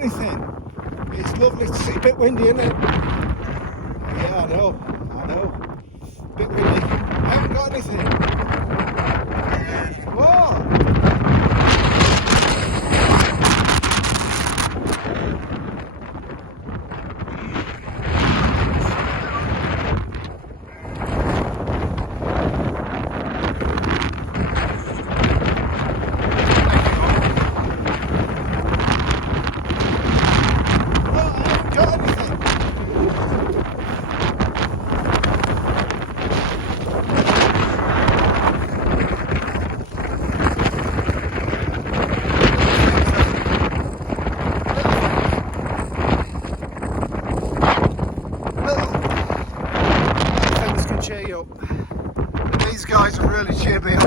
anything. It's lovely. It's a bit windy, isn't it? Yeah, I know. Bit windy. I haven't got anything. What? Cheer you up. These guys have really cheered me up.